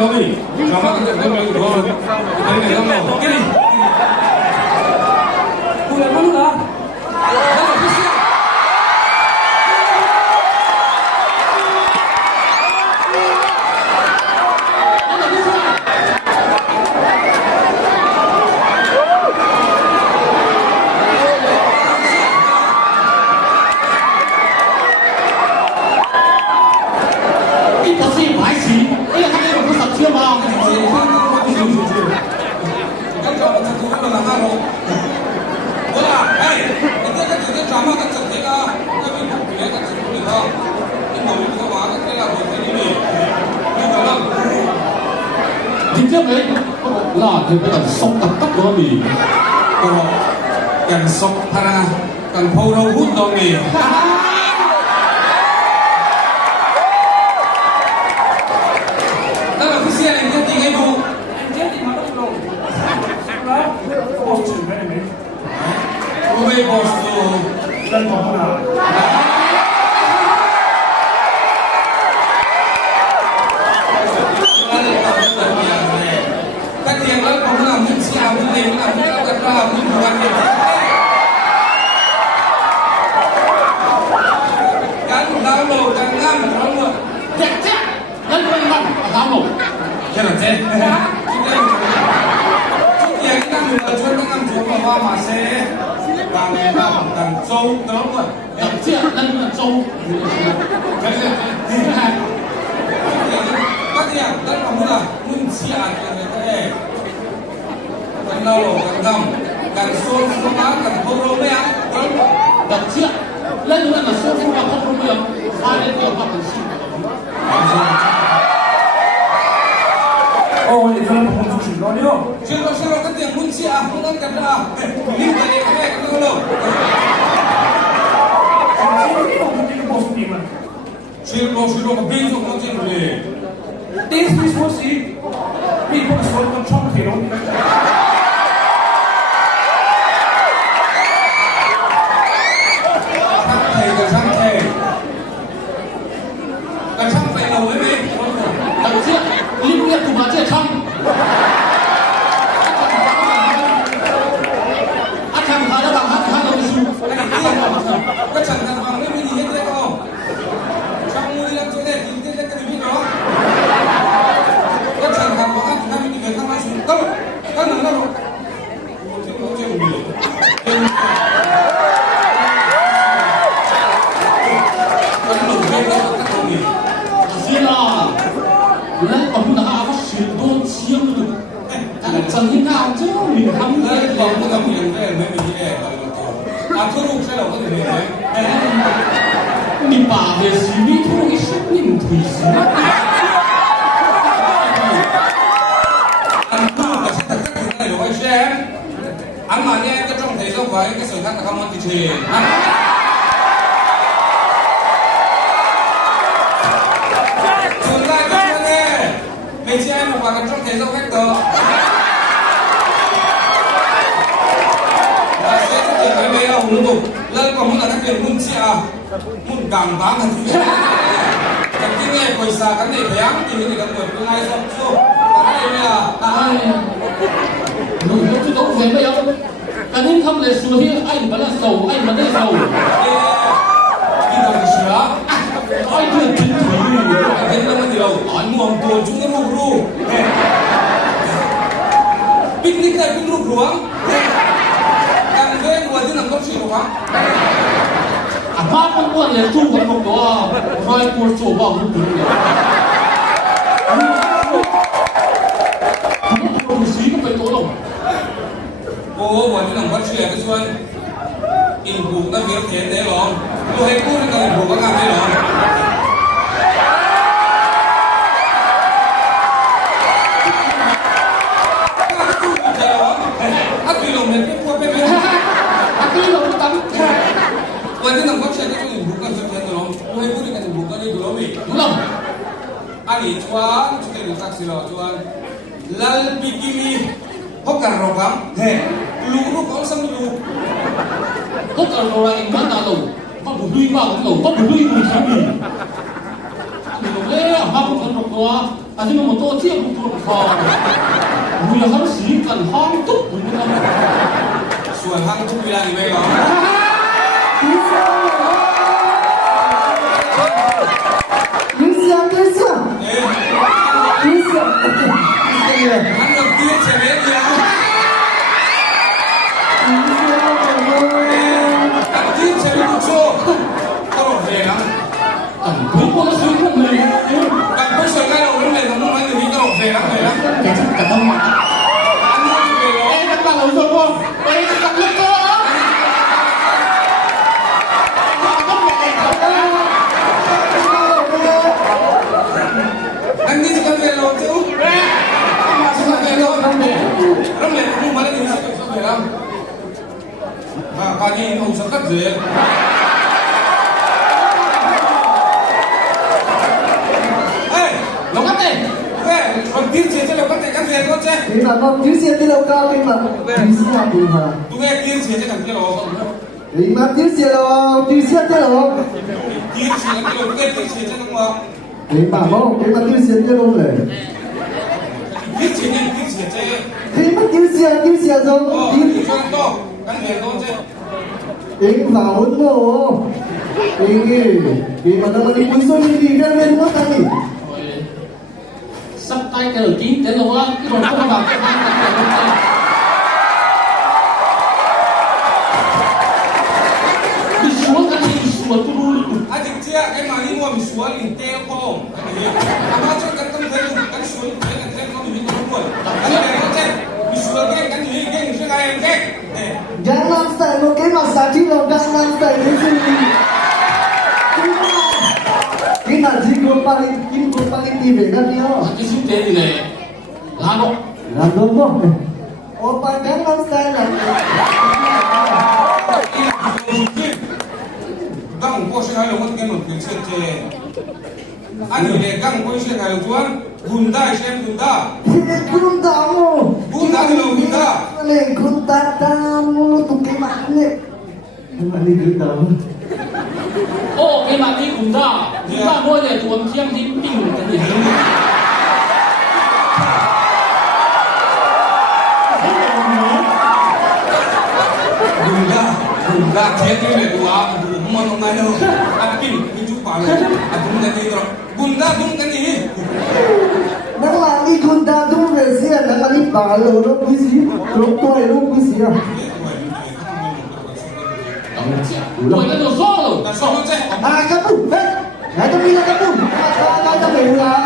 Robi. Drama kan tak boleh dua. Kita ni kamu. Kiri. Bulan mana lah? thì bây giờ sốc tập tốc của mình Còn cần sốc para cần phô đâu hút đâu nghỉ đó là cái xe này cái gì hay đủ Chết thì mà không đủ. Đó, boss chủ này mình. cô về boss rồi Lên phòng không nào. các tiền đó không làm những xe làm những tiền làm những cái ra làm những đồ ăn càng đau đầu càng ngăn nó luôn đẹp chết lên lên mặt dao nổ thế là chết chút tiền cái năm là chuyên năm chúa mà hoa mà xe càng càng sâu đó luôn đẹp chết lên là trâu cái gì các tiền đó là muốn là muốn xe là người ta càng đau đầu càng ngầm càng sôi xuống má càng không đâu mấy ăn đẹp chết lên là số không là không bây giờ ai lên giờ bắt được xin Ồ, vậy thôi không chủ đó nhá. Silo cái tiền muốn xe không ăn cần ra nhưng mà cái này cái đâu Boss gì mà. Silo cái pin không có chuyện gì This is what see. People are so control thì đâu. thầy cả sang phải đầu với mình đẹp chết linh nghiệm của bà chết xong ăn thằng khá đã bằng hát đâu su cái chẳng thằng bằng cái gì hết đấy không trong mũi làm chỗ này thì cái biết đó cái chẳng thằng bằng thì mình phải thằng này xuống đâu các người đâu không chơi một người lên còn đã có sự tôn chiêm được các chân như nào chứ mình không đấy còn cái dòng tiền về mới mình để thu hút sẽ là có thể đấy mình bảo về xử lý thu cái sức mình thủy xử ăn thu là sẽ thật các thứ này của anh xem ăn mà nghe cái trong thế không phải cái sở khác là không ăn thì chề mình chị em một vào trong thế giới khách đó và sẽ thực hiện cái mấy ông đúng không lên còn muốn là các tiền muốn chị à muốn càng bán là gì cái kinh nghiệm quầy xà cái này béo thì cái này cần được tương lai xong chưa cái này là rồi nó chứ đâu về bây giờ cái nên không lệ xuống hier anh vẫn là giàu anh vẫn là giàu đi đâu thì sửa anh chưa chính thủy thế là cái điều anh mua tiền chúng nó ru picnic này cũng ru ruộng càng về ngoài thì làm công sự quá má con buồn là chung với một đó rồi buồn sổ vào một thứ này không có gì cũng phải tố đâu cô ngoài thì làm công sự cái xuân in vụ nó việc tiền đấy rồi tôi hay cô thì cần vụ có làm đấy rồi Vậy thì làm công chuyện cái chuyện bukan sebenarnya loh, mulai pun kan bukan itu loh mi. belum Ali cuan, kita di taksi loh cuan. Lal bikini, hokar rokam, lu kau sang lu. tất cả rồi anh vẫn là đầu bắt buộc đi vào đầu bắt buộc đi cùng theo mình mình nói lẽ mà không phân được đó 啊，这个我多见不多哈，我有好时间行都唔得。 ส่วนทางทุกเวลาอยู่ไหมครับ 别笑，别笑， เอ๊ะ 别笑，别笑， ทางกับเกียร์เฉลี่ยเดียว กับเกียร์เฉลี่ยทุกโชว์ก็ลงเพลงนะ 如果是水控的， กับผู้ช่วยกันเราเรื่องอะไรของมึงมันอยู่ที่ก็ลงเพลงนะเพลงนะ 给这感动吗？ อันนี้คือเพลง 哎，那把老说过，哎，怎么过啊？ อันนี้จะเป็นเพลงเราจู๊มาจะเป็นเพลงเราเรื่องอะไรของมึงมันอยู่ที่ก็ลงเพลงนะการนี้เราสังกัดเลยเฮ้ย 老干爹， เฮ้ยคนที่เชียร์จะเราก็แต่กันเพลงก็เจ๊ 你把我表现的老高，你嘛，你是哪边哈？ ดูแม่เกียร์เชียร์จะกันเพลงเรา 你嘛表现了，表现的了， เกียร์เชียร์กันเพลงเราเกียร์เชียร์จะต้องมา 你嘛冇，你嘛表现的了嘞， เกียร์เชียร์เนี่ยเกียร์เชียร์เจ๊ 你嘛表現咗， 哦，你你穿多，跟很多这，你話我咯，你嘛那麼你本身你跟人乜嘢？sắp tay cái đầu tiên đến lâu á, cái còn không vào cái hai cái này đi xuống cái gì xuống tôi luôn. อาจจะเจ๊ไอ้มานี่ว่ามีสวนอินเตอร์พงอันนี้อามาช่วยกันต้องเทกันสวนกันเทก็มีทุกคนอันนี้ก็เจ๊มีสวนกันอยู่เก่งช่วยกันเก่งเนี่ย Gangnam Style một cái mà sáng chỉ là Gangnam Style cái gì? Cái nào chỉ có Paris đi về cái gì đó? Cái xuống thế này là nó Là đúng không? Oppa Gangnam Style là 刚过去还有我跟我平时这，อันนี้เนี่ย刚过去还有专กุนได้เช่นกุนได้ Kunta mo. Kunta dulu, kunta. Le kunta tamu tu ke mana? Mana kunta mo? ô cái mặt đi cũng ra mỗi ngày tuần thiên đi pin cái gì Gunda thiệt như này của anh cũng mà hôm nay đâu anh pin cái chút bảo này anh cũng đã đi rồi Gunda đúng cái gì Nang lagi kunta tu versi nang lagi balo lo kuisi, lo toy lo kuisi ah. mỗi cái đồ số rồi là sao nó chết Ah, kamu, kamu bilang kamu, kamu bilang.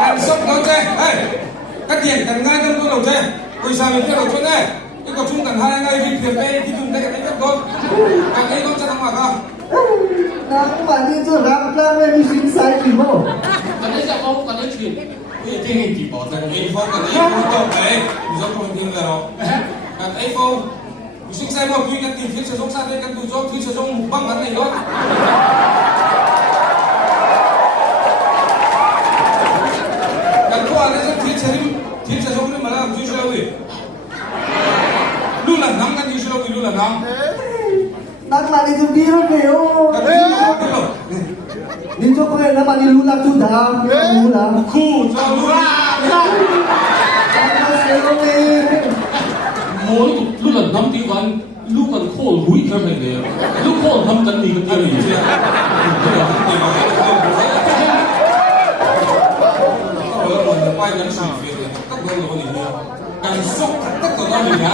Càng sốc nó chết hey các tiền càng ngay trong đầu chết vì sao mình cái đầu chuyện này cái cột chung càng hai ngay vì tiền đây thì chúng ta cái đánh con càng ấy con sẽ nằm vào không Nang mandi tu rap lah ni sing sai ni mo. cái đấy sẽ không cái đấy chuyện bây giờ thiên hình chỉ bỏ ra cái phô càng ấy cũng tốt đấy do không tiền về rồi càng ấy phô sinh sai một quy cái tiền thiết sử dụng sao đây càng tụi do quy sử dụng một băng cái này thôi càng qua đấy sẽ thiết sử dụng nhưng mà làm quy sử dụng luôn là nắm cái quy sử dụng luôn là nắm Nang mandi tu biru beo. càng quy sử dụng rồi Ni tu kau nak mandi lula tu dah, lula. khu cho luôn mỗi lúc lần năm tiếng văn lúc lần khô mũi theo này này lúc khô năm tấn gì cái gì quay nhấn sỉ việc các bên là có gì nhiều càng sốc tất cả các mình á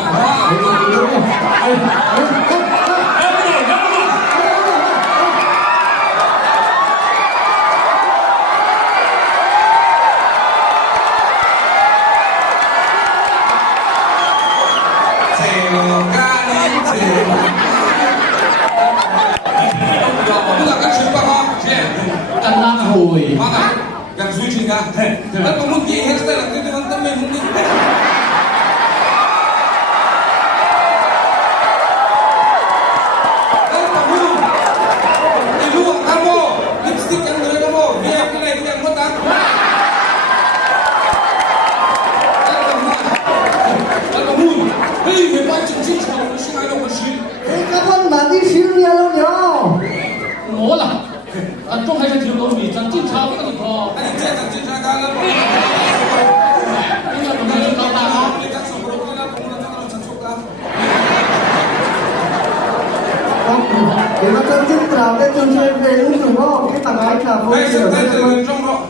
cân nát hồi Bác ạ, càng duy trì ra tất có mức gì hết đây là cái vấn tâm mình không đi tất cả luôn thì luôn tham mô lipstick ăn người tham mô vì cái này cái mất tăng tất cả luôn thì phải quay chừng xích cái gì khó anh đi chơi thằng chơi ra cá lắm bây giờ mình đang làm ta nó đi cắt sổ rồi là cũng là thằng sổ cá không để mà chân chân vào cái chân chơi về lúc đúng không cái thằng ấy là vô đây sự sẽ ở tay đây từ trong đó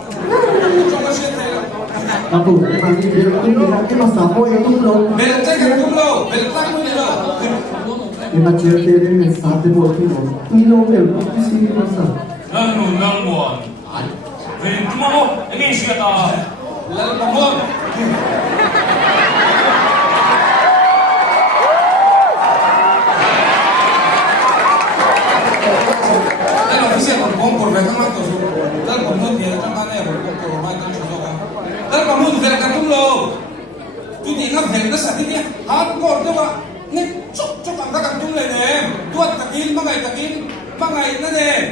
trong cái xe tay là mà phụ cái mà đi về cái mà xã hội nó không đâu về là chơi cái cũng lâu về là tay cũng lâu để mà chơi cái đấy mình sát cái bộ cái bộ đi đâu đều có cái gì mà sao nang buồn vì chúng nó anh ấy sẽ ta là bằng hơn đây là cái xe còn bóng của về các mắt rồi đây còn hơn thì trong ta này còn bóng của mai tăng số rồi đây còn hơn về cả cũng lâu tôi nghĩ nó về nó sẽ thế nhé hát còn cơ mà nên chúc cho bạn ta càng chung này nè tuột takin mang ngày nó nè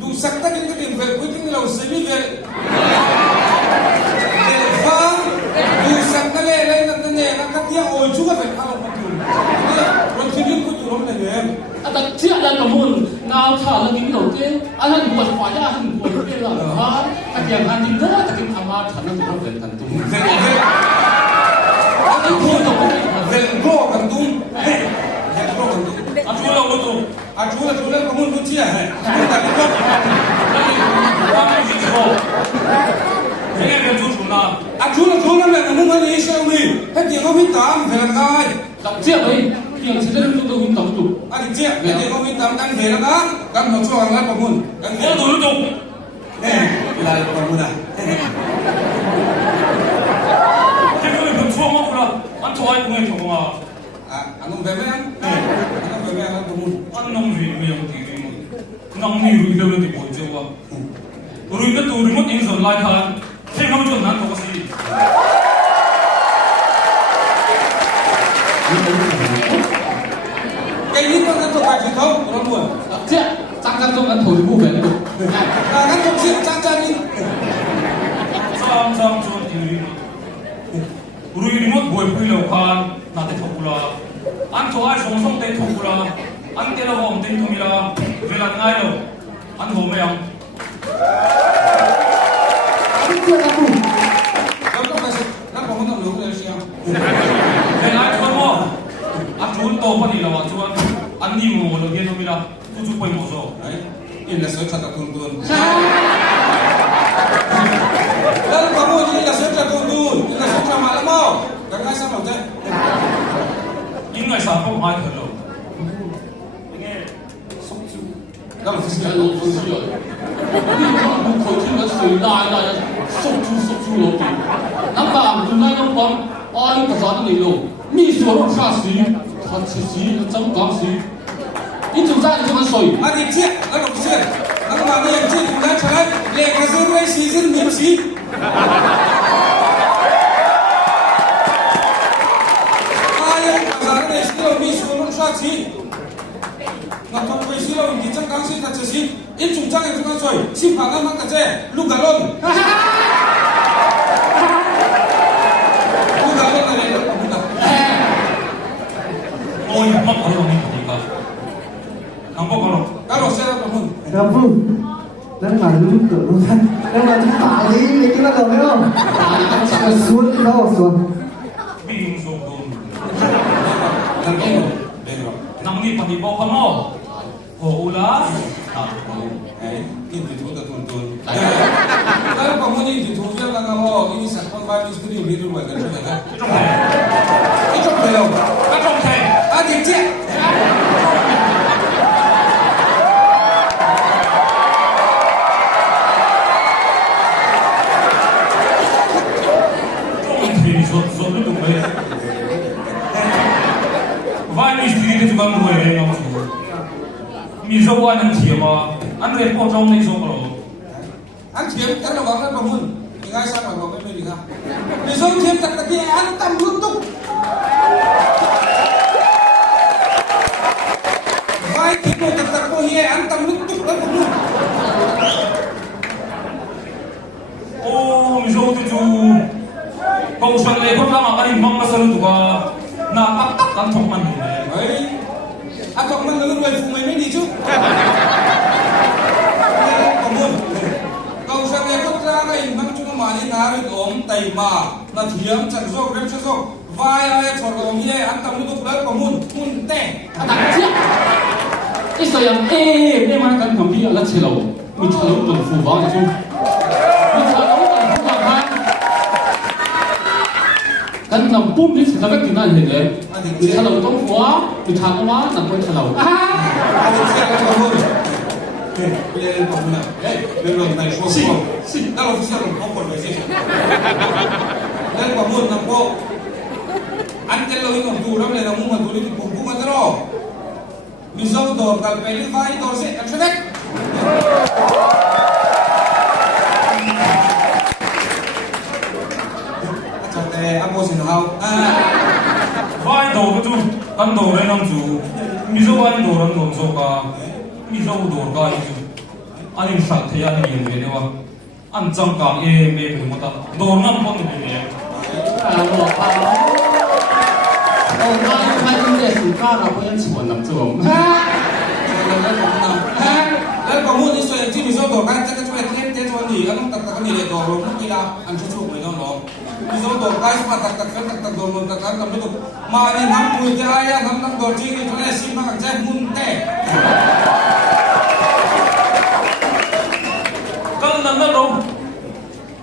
đủ sắc ta cái tiền về cuối cái lâu sẽ đi về vâng đủ sắc ta lên nó nè nó cắt tia ôi chú phải thao một chút rồi thì những cái chuyện này nè anh ta chia ra cả môn nào thả là cái đầu tiên anh ăn buồn quá chứ ăn buồn cái là hả cái tiền ăn thì rất là cái tham ăn thằng nó cũng về thằng tung về anh thua rồi về go càng tung về go càng tung anh chú lâu luôn tụ chú là có muốn chia này tại cái gốc anh gì chú anh em chú chú nào chú là mẹ nó muốn đi sao đi hết tiền có biết tám về làm ngay gặp chia ấy tiền sẽ đến chúng tôi cũng tổng tụ anh chia về tiền có biết tám đang về là đó đang một số hàng ăn có muốn đang về nhớ tụ luôn tụ nè là có muốn à cái người được chua mất rồi anh cho anh nghe chồng à anh không về với anh anh về với anh có muốn anh nông vì miệng thì nông nhiều rồi đâu thì bồi chưa qua rồi cái tụ mất những giờ lại thà thế không cho hắn có gì cái lý do nó thuộc bài truyền thống của nó buồn chia chắc chắn không ăn thổi mua về được là các công chuyện trang chân đi sang cho thì rồi mất bồi bồi lâu khan na thế thuộc là anh cho ai sống sống thế thuộc là anh thế là hồng thế tụi mình là về là ngay rồi anh hồng mày không anh chưa là phụ nó có phải nó có muốn làm đúng rồi sao về lại cho nó anh chú to phần đi là chú anh đi một lần kia tụi mình là chú quay một số đấy in là sửa thật là tuôn đó là có mua gì là sửa thật tuôn là sửa thật mà lắm không cái ngay sao mà thế những ngày sáng không ai thật đâu nghe đó là cái lỗ không chịu đi mà không khởi chuyện là sủi lại sốc chu lỗ đi nắm vào từ nay năm con ai cả giá này lỗ mi số nó xa xí thật xí nó trong quán xí ít chúng ta thì cho nó sủi anh đi chia nó đồng xuyên nó mà bây giờ chia cũng đã trở lại để cái số này xí dân miễn xí ai ấy cả giá này xí đâu mi số nó xa xí ngọc thọ quay xí đâu thì chắc căng xí thật xí ít chúng ta thì chúng ta rồi xí phản âm cả chế lúc cả luôn lúc cả luôn này lúc cả ôi mất ở đâu này thì cả không có đâu các đồ xe đâu không là phụ đang là lúc cửa luôn thân đang là chúng ta đi lấy cái bắt đầu thấy không là xuống cái đâu xuống bị dùng đồ làm cái rồi đây rồi nằm đi phần đi bao con nó hồ lá đấy cái gì thua tuần đó là có muốn gì thì thua việc là ngao ini sản phẩm bài mình cứ điều đi rồi cái này trong này cái trong này đâu các trong thầy à thì chết trong thầy rồi nó đúng đấy vai mình thì đi chúng ta nuôi đấy nó mình dâu anh ăn thiệt mà anh về bao trong này xong rồi anh thiếm cái là bảo nó có muốn thì ngay sao mà bảo cái gì không vì dâu thiếm thật là cái ăn tâm luôn tục vai thiếm một thật là cô hi ăn tâm luôn tục đó cũng muốn ô mình dâu thì chú câu chuyện này không làm anh mong là sao tụi na tắc ăn trong mình đấy ăn trong mình là người phụ mày mới đi chứ có muốn ngày mà là thiếm chẳng dốc rem chẳng dốc vai ai cho đồ như thế ăn tầm lúc đấy có mun tè đặt chiếc cái sợi em đây mà cần không đi là chế lẩu mình chế lẩu tuần phù vào chứ mình chế lẩu tuần phù vào ha cần nằm bún đi sẽ biết cái nào hiện đấy mình chế lẩu tuần phù á mình thằng quá nằm quên chế lẩu lên còn nào lên lần này xuống xuống đó là official không còn phải gì lên còn mun nằm cô ăn cái lối còn tù lắm này là mua mà tù đi cùng cũng ăn đó mình dâu đồ cả cái lý vai đồ sẽ ăn hết cho tè ăn bò xin hao vai đồ cái chú ăn đồ đấy năm chú mi dâu ăn đồ ăn đồ dâu cả mi dâu đồ cả chú anh em sạch thì anh em gì nữa anh chẳng cảm em cái mà ta đồ năm con người này hai chúng ta暑假了，不要去玩了，这种。แล้วก็มุ่งที่ส่วนที่มีโซ่ตัวกันจะช่วยเทียบเทียบตัวนี้ก็ต้องตัดนี่เลยตัวลงทุกทีละอันชุดชุดไม่ต้องลงมีโซ่ตัวกันสมัครตัดโดนตัดกันทำไม่ถูกมาเนี่ยทำปุ๋ยจะอะไรทำตัวจริงที่ตัวนี้สิมาแจ้งมุ่งแต่ก็นั่นนะเรา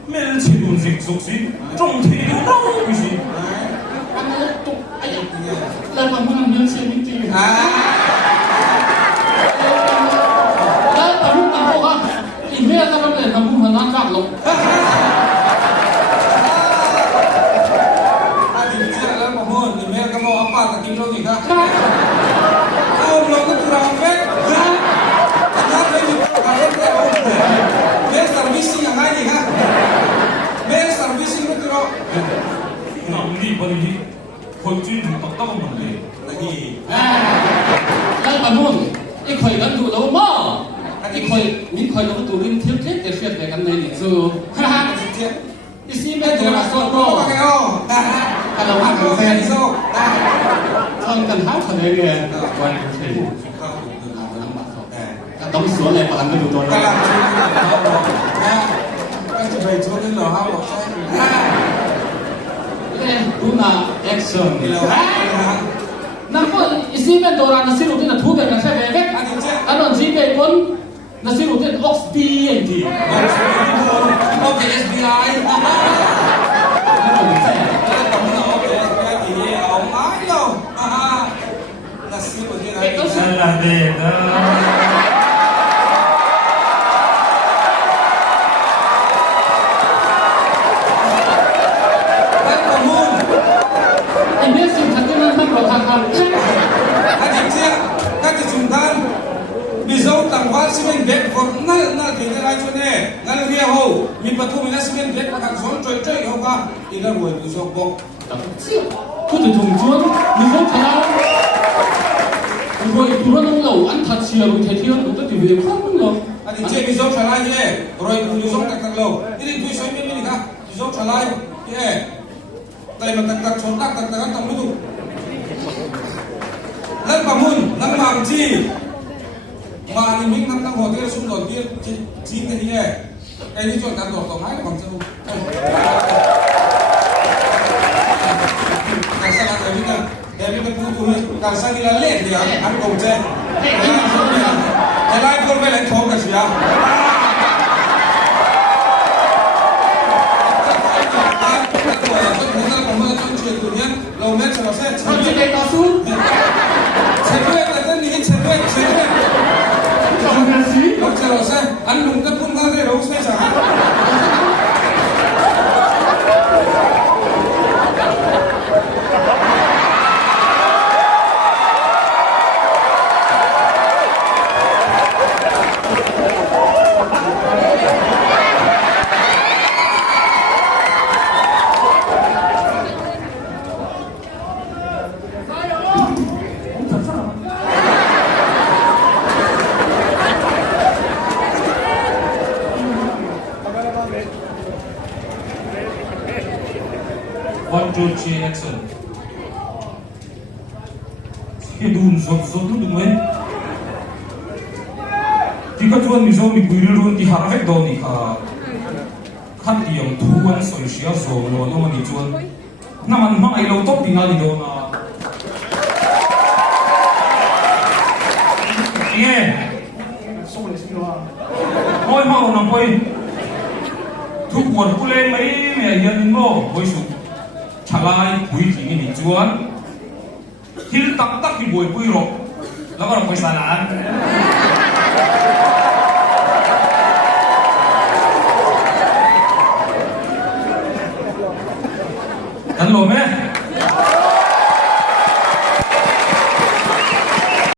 ไม่ได้ชิดุนสิสุกสิจงที่ดูเราไม่สิแล้วมันมันยังเสียจริงๆแล้วแต่ลูกมันบอกว่าอีเมลก็ไม่ได้ทำมันนั่งรับลงอันนี้เจ้าแล้วมามุ่งอีเมลก็บอกว่าป้าตะกี้เราดีครับเอาลงก็ตัวเราเฟ้ถ้าไม่มีการเล่นแต่โอ้โหเมลสร์วิสซิ่งยังไงดีครับเมลสร์วิสซิ่งก็ตัวเราน้ำดีพอดีคนจีนตักตั้งมันเลยนี่แล้วมันมุ่งไอ้คอยกันดูแล้วมั้งไอ้คอยมีคอยเราดูริมเทียบเทียบแต่เสียแต่กันในนี่ซูฮ่าฮ่าอีซีไม่ตัวละส่วนโตกันเราหักกันแฟนโซ่ชนกันเท้าคนเดียวเลยวันนี้ใช่กันต้องสวนเลยประกันไม่ดูตัวเลยก็จะไปชนนี่เหรอครับบอกใช่ดูน่าแอคชั่นนั่นก็อีซีเป็นตัวนั้นสิลูกที่น่ะทุบกันใช่ไหมเว้ยอันนั้นจีเป็นคนนั่นสิลูกที่ออกสตีเองทีโอเค SBI นั่นเป็นแฟนแล้วก็มันโอเค SBI ทีนี้เอาไม้เรานั่นสิลูกที่ไหนนั่นเด็กมีโซ่ต่างวัดซีเมนต์เด็กคนนั่นถึงจะได้ช่วยแน่งั้นเรียกเขามีประตูมีนักซีเมนต์เด็กมาทางสวนจ่อยๆเขาก็อีนั่นรวยมีโซ่บอกก็จะถูกชวนมีโซ่ชนะรวยตัวนั้นเราอันทัดเชียร์รวยเที่ยวตัวที่เวียข้ามเราอันนี้เจ้ามีโซ่ชนะเย่รวยมีโซ่ตักเราที่นี่ตัวช่วยไม่มีครับมีโซ่ชนะเย่แต่มันตักชนตักกันทำไม่ถูกนั่นประมุ่นนั่นบางจีมาในมิกนั่งหัวเตี้ยสุ่มโดดเตี้ยจีนกันนี่ไอ้นี่จนการโดดต่อไม้ของเจ้าการสร้างอะไรนี่กันเดี๋ยวมีเป็นผู้ดูการสร้างนี่ละเล่ห์เดียวอันโกงเจ้จะได้คนไปเล่นโชว์กันสิครับเราเล่นเราเส้นเช่นเด็กต่อสู้เช่นด้วยแต่นี่เช่นด้วยเราเส้นอันนุ่งก็พุ่งเข้าได้เราเส้นจ้ะOne, two, three, action. Cái đun sốt đúng đấy. Thì các chuan mình xong mình bùi luôn thì hàng vết đồ thì ท่านเดียมทวนสวยเชียวโซโลโนมันจวนน้ำมันมั่งไอเราต้องปีงานดีโดนะเอ๊ะโอ้ยมาหนังไปทุกวันผู้เล่นไม่เมียยันโง่โอ้ยสุดชะลายบุยที่นี่จวนที่ตักตักที่บุยบุยหรอกแล้วก็เราไปสนานนั่นโลแม่